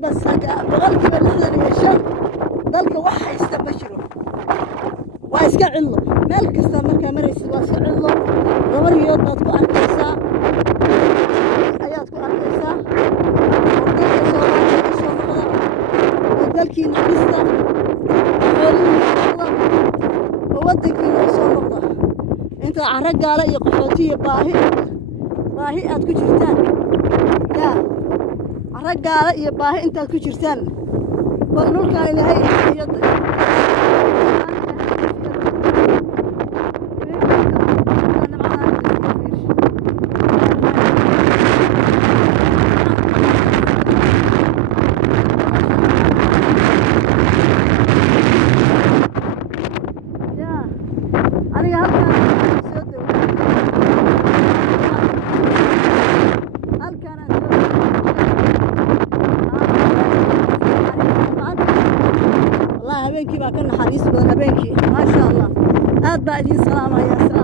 boqolkiiba lixdan iyo shan dalka wax haysta ma jiro waa iska cidlo meel kasta markaa maraysid waa iska cidlo laba riyood baad ku arkaysaa ayaad ku arkaysaa oo dalkiina dhista oo waddankiina u soo noqda inta carro gaala iyo qaxooti iyo baahi aad ku jirtaan yaa carro gaala iyo baahi intaad ku jirtaan bal dhulkaan ilaahay iyada habeenkii baa ka naxariis badan habeenkii maasha allah aad baa idiin salaamaya.